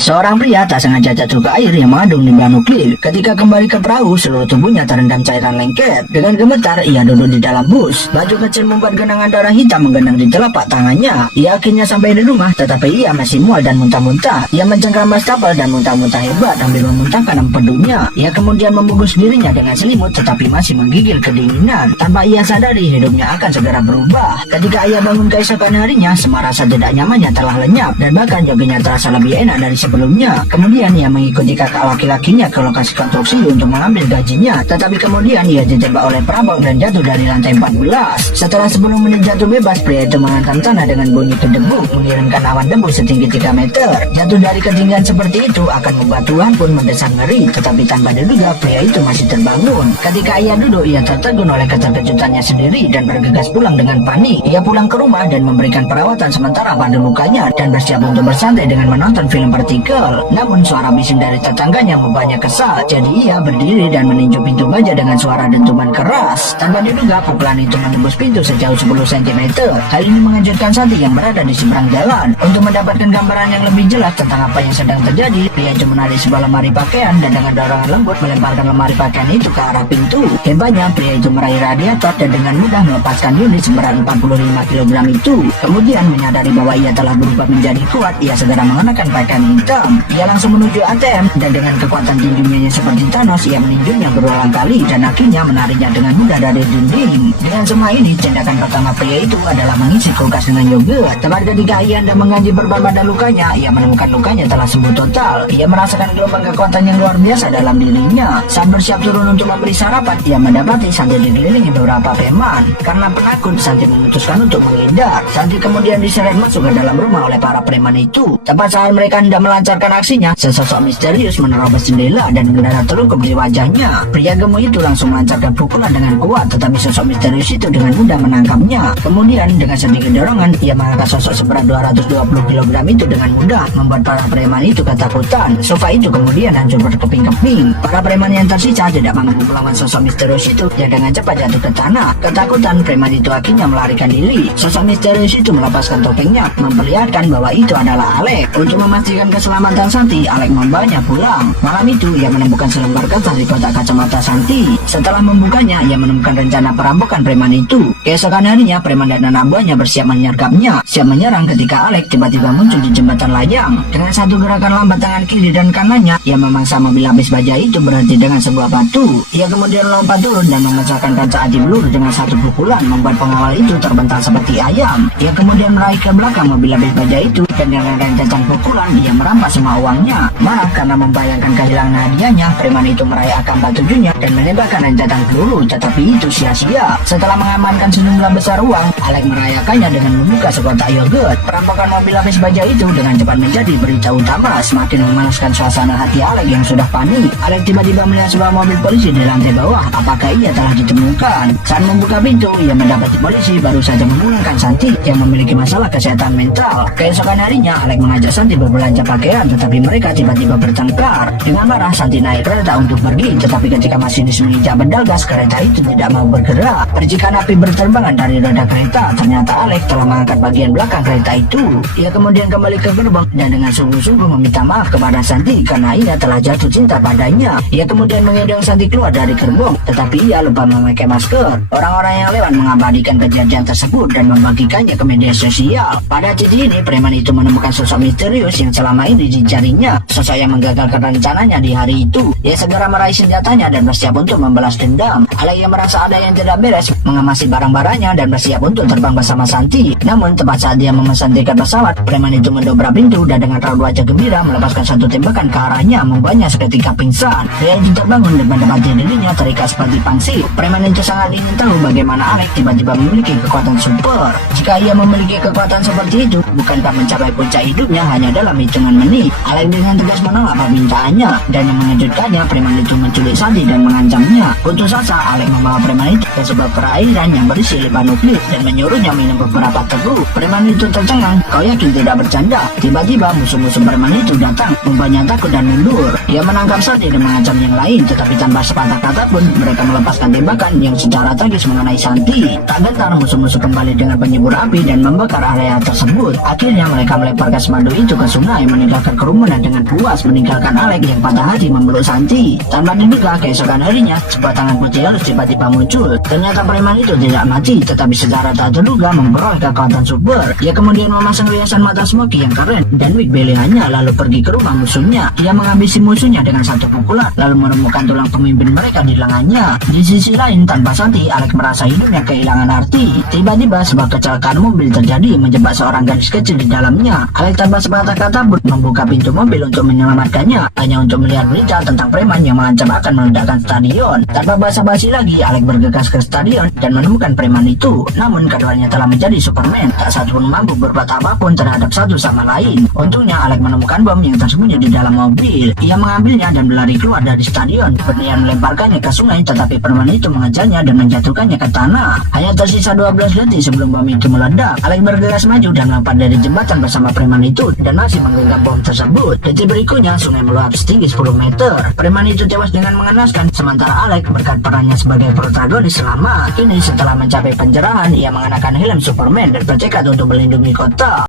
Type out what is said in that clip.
Seorang pria tak sengaja jatuh ke air yang mengandung limbah nuklir. Ketika kembali ke perahu, seluruh tubuhnya terendam cairan lengket. Dengan gemetar, ia duduk di dalam bus. Baju kecil membuat genangan darah hitam menggenang di telapak tangannya. Ia akhirnya sampai di rumah, tetapi ia masih mual dan muntah-muntah. Ia mencengkram wastafel dan muntah-muntah hebat sambil memuntahkan empedunya. Ia kemudian membungkus dirinya dengan selimut, tetapi masih menggigil kedinginan. Tanpa ia sadari, hidupnya akan segera berubah. Ketika ia bangun keesokan harinya, semua rasa tidak nyamannya telah lenyap, dan bahkan joggingnya terasa lebih enak dari sebelumnya. Kemudian ia mengikuti kakak laki-lakinya ke lokasi konstruksi untuk mengambil gajinya, tetapi kemudian ia ditembak oleh perampok dan jatuh dari lantai 14. Setelah 10 menit jatuh bebas, pria itu menghantam tanah dengan bunyi kedebuk, mengirimkan awan debu setinggi 3 meter. Jatuh dari ketinggian seperti itu akan membuat Tuhan pun mendesak ngeri, tetapi tanpa diduga pria itu masih terbangun. Ketika ia duduk, ia tertegun oleh keterkejutannya sendiri dan bergegas pulang dengan panik. Ia pulang ke rumah dan memberikan perawatan sementara pada lukanya dan bersiap untuk bersantai dengan menonton film partikel. Namun suara bising dari tetangganya membuatnya kesal, jadi ia berdiri dan meninju pintu baja dengan suara dentuman keras. Tanpa diduga, pukulan itu menembus pintu sejauh 10 cm. Hal ini mengejutkan Santi yang berada di seberang jalan. Untuk mendapatkan gambaran yang lebih jelas tentang apa yang sedang terjadi, pria itu menarik sebuah lemari pakaian dan dengan dorongan lembut melemparkan lemari pakaian itu ke arah pintu. Hebatnya, pria itu meraih radiator dan dengan mudah melepaskan unit seberat 45 kg itu. Kemudian menyadari bahwa ia telah berubah menjadi kuat, ia segera mengenakan pakaian hitam. Ia langsung menuju ATM dan dengan kekuatan tinjunya yang seperti Thanos, ia meninjunya berulang kali dan akhirnya menariknya dengan mudah dari dinding. Dengan semua ini, tindakan pertama pria itu adalah mengisi kulkas dengan yogurt. Tepat ketika ia hendak mengganti perban pada lukanya, ia menemukan lukanya telah sembuh total. Ia merasakan gelombang kekuatan yang luar biasa dalam dirinya. Saat bersiap turun untuk membeli sarapan, ia mendapati Santi dikelilingi beberapa preman. Karena penakut, Santi memutuskan untuk menghindar. Santi kemudian diseret masuk ke dalam rumah oleh para preman itu. Tepat saat mereka hendak melancarkan aksinya, sesosok misterius menerobos jendela dan mendadak terungkap di wajahnya. Pria gemuk itu langsung melancarkan pukulan dengan kuat, tetapi sosok misterius itu dengan mudah menangkapnya. Kemudian dengan sedikit dorongan, ia mengangkat sosok seberat 220 kg itu dengan mudah, membuat para preman itu ketakutan. Sofa itu kemudian hancur berkeping-keping. Para preman yang tersisa tidak mampu melawan sosok misterius itu yang dengan cepat jatuh ke tanah. Ketakutan, preman itu akhirnya melarikan diri. Sosok misterius itu melepaskan topengnya, memperlihatkan bahwa itu adalah Alex. Untuk memastikan keselamatan Santi, Alex membawanya pulang. Malam itu, ia menemukan selembar kertas di kotak kacamata Santi. Setelah membukanya, ia menemukan rencana perampokan preman itu. Keesokan harinya, preman dan anak buahnya bersiap menyergapnya, siap menyerang ketika Alex tiba-tiba muncul di jembatan layang. Dengan satu gerakan lambat tangan kiri dan kanannya, ia memaksa mobil lapis baja itu berhenti dengan sebuah batu. Ia kemudian lompat turun dan memecahkan kaca anti peluru dengan satu pukulan, membuat pengawal itu terbental seperti ayam. Ia kemudian meraih ke belakang mobil lapis baja itu dan dengan rentetan pukulan, ia merampas semua uangnya. Marah karena membayangkan kehilangan hadiahnya, preman itu meraih AK-47-nya dan menembakkan rentetan peluru, tetapi itu sia-sia. Setelah mengamankan sejumlah besar uang, Alex merayakannya dengan membuka sekotak yogurt. Perampokan mobil lapis baja itu dengan cepat menjadi berita utama, semakin memanaskan suasana hati Alex yang sudah panik. Alex tiba-tiba melihat sebuah mobil polisi di lantai bawah. Apakah ia telah ditemukan? Saat membuka pintu, ia mendapati polisi baru saja memulangkan Santi yang memiliki masalah kesehatan mental. Keesokan harinya, Alex mengajak Santi berbelanja pakaian, tetapi mereka tiba-tiba bertengkar. Dengan marah, Santi naik kereta untuk pergi, tetapi ketika masinis menginjak pedal gas, kereta itu tidak mau bergerak. Percikan api berterbangan dari roda kereta. Ternyata Alex telah mengangkat bagian belakang kereta itu. Ia kemudian kembali ke gerbong dan dengan sungguh-sungguh meminta maaf kepada Santi karena ia telah jatuh cinta padanya. Ia kemudian menggendong Santi keluar dari gerbong, tetapi ia lupa memakai masker. Orang-orang yang lewat mengabadikan kejadian tersebut dan membagikannya ke media sosial. Pada titik ini, preman itu menemukan sosok misterius yang selama ini dicarinya, sosok yang menggagalkan rencananya di hari itu. Ia segera meraih senjatanya dan bersiap untuk membalas dendam. Alex yang merasa ada yang tidak beres, mengemasi barang-barangnya dan bersiap untuk terbang bersama Santi. Namun tepat saat dia memesan tiket pesawat, preman itu mendobrak pintu dan dengan raut wajah gembira melepaskan satu tembakan ke arahnya, membuatnya seketika pingsan. Pria itu terbangun dan mendapati dirinya terikat seperti pangsit. Preman itu sangat ingin tahu bagaimana Alex tiba-tiba memiliki kekuatan super. Jika ia memiliki kekuatan seperti itu, bukankah mencapai puncak hidupnya hanya dalam hitungan menit? Alex dengan tegas menolak permintaannya dan yang mengejutkannya, preman itu menculik Santi dan mengancamnya. Putus asa, Alex membawa preman itu ke sebuah perairan yang berisi limbah nuklir dan menyuruhnya minum beberapa teguk. Preman itu tercengang. Kau yakin tidak bercanda? Tiba-tiba musuh-musuh preman itu datang, membuatnya takut dan mundur. Ia menangkap Santi dan mengancam yang lain, tetapi tanpa sepatah kata pun mereka melepaskan tembakan yang secara tragis mengenai Santi. Tak gentar musuh-musuh kembali dengan penyembur api dan membakar area tersebut. Akhirnya mereka melempar gas madu itu ke sungai, meninggalkan kerumunan dengan puas, meninggalkan Alex yang patah hati memeluk Santi. Tanpa diduga, keesokan harinya sebuah tangan putih halus tiba-tiba muncul. Ternyata preman itu tidak mati, tetapi secara tak terduga memperoleh kekuatan super. Ia kemudian memasang riasan mata Smokey yang keren dan wig pilihannya, lalu pergi ke rumah musuhnya. Ia menghabisi musuhnya dengan satu pukulan, lalu menemukan tulang pemimpin mereka di lengannya. Di sisi lain, tanpa Santi, Alex merasa hidupnya kehilangan arti. Tiba-tiba sebuah kecelakaan mobil terjadi, menjebak seorang gadis kecil di dalamnya. Alex tanpa sepatah kata pun membuka pintu mobil untuk menyelamatkannya, hanya untuk melihat berita tentang preman yang mengancam akan meledakkan stadion. Tanpa basa-basi lagi, Alex bergegas ke stadion dan menemukan preman itu. Namun keduanya telah menjadi Superman, tak satu pun mampu berbuat apapun terhadap satu sama lain. Untungnya Alex menemukan bom yang tersembunyi di dalam mobil. Ia mengambilnya dan berlari keluar dari stadion, berniat melemparkannya ke sungai, tetapi preman itu mengejarnya dan menjatuhkannya ke tanah. Hanya tersisa 12 detik sebelum bom itu meledak. Alex bergegas maju dan lompat dari jembatan bersama preman itu dan masih menggenggam bom tersebut. Detik berikutnya sungai meluap setinggi 10 meter. Preman itu tewas dengan mengenaskan, sementara Alex berkat perannya sebagai protagonis selamat. Kini setelah mencapai penjarahan, ia mengenakan helm Superman dan bertekad untuk melindungi kota.